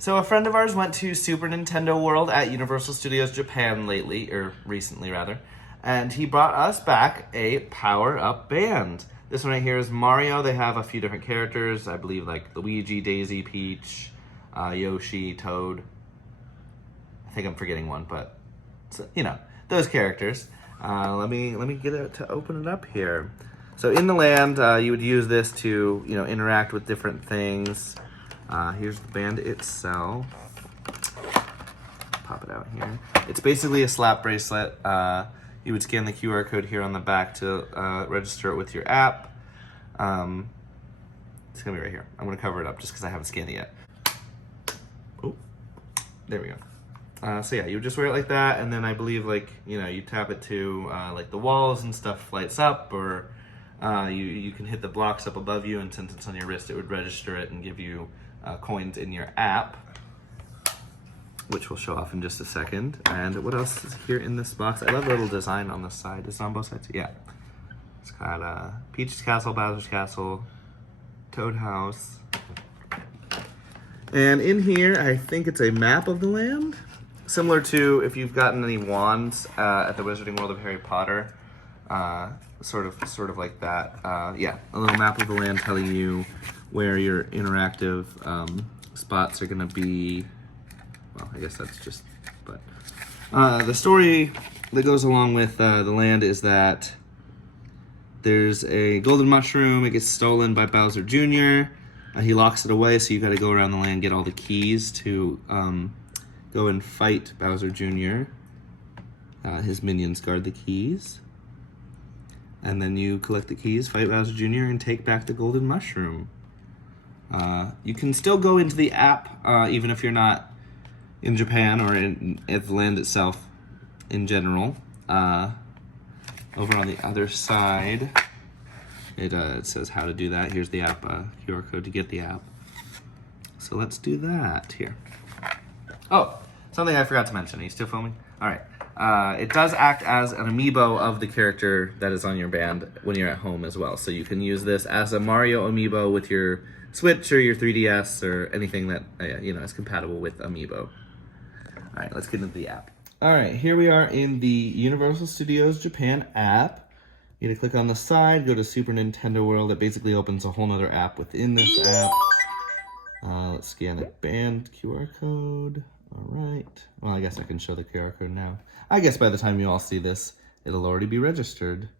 So a friend of ours went to Super Nintendo World at Universal Studios Japan lately, or recently rather, and he brought us back a power-up band. This one right here is Mario. They have a few different characters, I believe like Luigi, Daisy, Peach, Yoshi, Toad. I think I'm forgetting one, but you know, those characters. Let me get it to open it up here. So in the land, you would use this to, interact with different things. Here's the band itself. Pop it out here. It's basically a slap bracelet. You would scan the QR code here on the back to register it with your app. It's gonna be right here. I'm gonna cover it up just because I haven't scanned it yet. Oh, there we go. So yeah, you would just wear it like that, and then I believe you tap it to like the walls and stuff lights up, or you can hit the blocks up above you, and since it's on your wrist, it would register it and give you coins in your app, which we'll show off in just a second. And what else is here in this box? I love the little design on the side. Is it on both sides? Yeah. It's got Peach's Castle, Bowser's Castle, Toad House. And in here, I think it's a map of the land. Similar to if you've gotten any wands at the Wizarding World of Harry Potter. Sort of like that. Yeah, a little map of the land telling you where your interactive spots are gonna be. Well, I guess that's just, but the story that goes along with the land is that there's a golden mushroom. It gets stolen by Bowser Jr. He locks it away, so you got to go around the land, get all the keys to go and fight Bowser Jr. His minions guard the keys. And then you collect the keys, fight Bowser Jr., and take back the golden mushroom. You can still go into the app, even if you're not in Japan or at the land itself in general. Over on the other side, it says how to do that. Here's the app QR code to get the app. So let's do that here. Oh, something I forgot to mention. Are you still filming? All right. It does act as an amiibo of the character that is on your band when you're at home as well. So you can use this as a Mario amiibo with your Switch or your 3DS or anything that is compatible with amiibo. All right, let's get into the app. All right, here we are in the Universal Studios Japan app. You need to click on the side, go to Super Nintendo World. It basically opens a whole nother app within this app. Let's scan the band QR code. All right. Well, I guess I can show the QR code now. I guess by the time you all see this, it'll already be registered.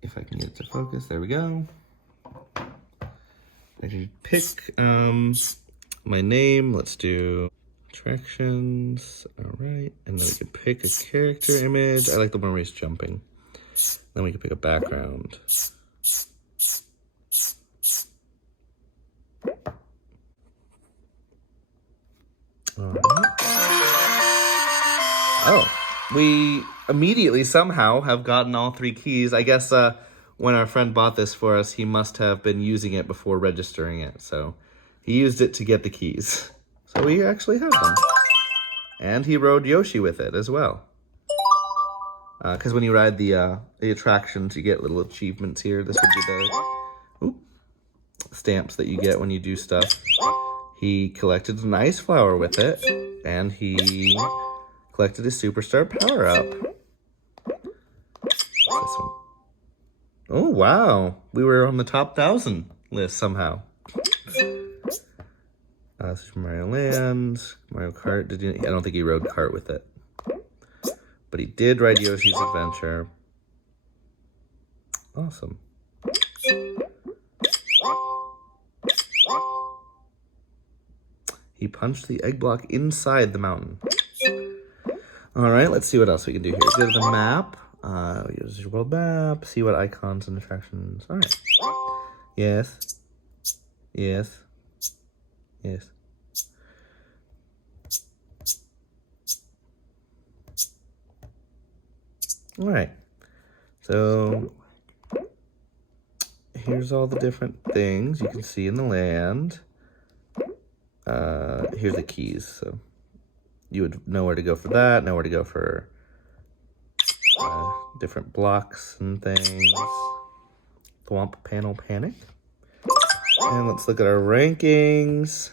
If I can get it to focus, there we go. I should pick my name. Let's do attractions. All right. And then we can pick a character image. I like the one where he's jumping. Then we can pick a background. All right. Oh, we immediately somehow have gotten all three keys. I guess when our friend bought this for us, he must have been using it before registering it. So he used it to get the keys. So we actually have them. And he rode Yoshi with it as well. Because when you ride the attractions, you get little achievements here. This would be the stamps that you get when you do stuff. He collected an ice flower with it, and he collected his superstar power-up. Oh, wow. We were on the top 1,000 list somehow. Super Mario Land, Mario Kart. I don't think he rode kart with it. But he did ride Yoshi's Adventure. Awesome. He punched the egg block inside the mountain. All right, let's see what else we can do here. Go to the map. Use your world map. See what icons and attractions. All right. Yes. Yes. Yes. All right. So here's all the different things you can see in the land. Here's the keys. So you would know where to go for that, know where to go for different blocks and things. Thwomp Panel Panic. And let's look at our rankings.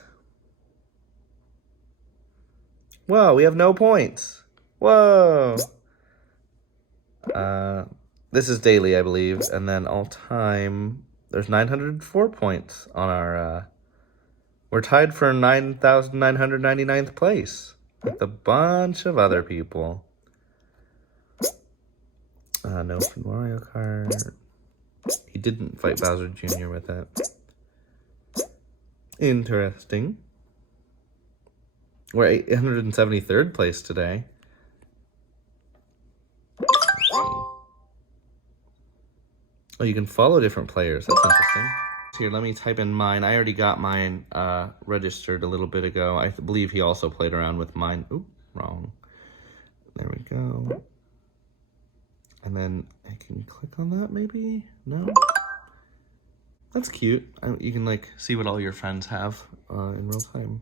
Whoa, we have no points. Whoa. This is daily, I believe, and then all time, there's 904 points on our, we're tied for 9,999th place with a bunch of other people. No Mario Kart. He didn't fight Bowser Jr. with it. Interesting. We're 873rd place today. Oh, you can follow different players. That's interesting. Here, let me type in mine. I already got mine registered a little bit ago. I believe he also played around with mine. Oop, wrong. There we go. And then, can you click on that maybe? No? That's cute. You can like see what all your friends have in real time.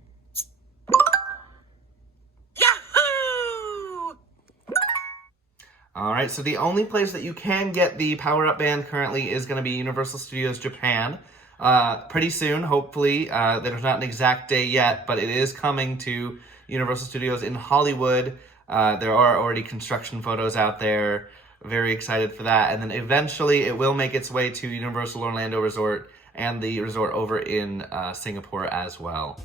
All right, so the only place that you can get the power-up band currently is going to be Universal Studios Japan. Pretty soon, hopefully. There's not an exact day yet, but it is coming to Universal Studios in Hollywood. There are already construction photos out there. Very excited for that. And then eventually it will make its way to Universal Orlando Resort and the resort over in Singapore as well.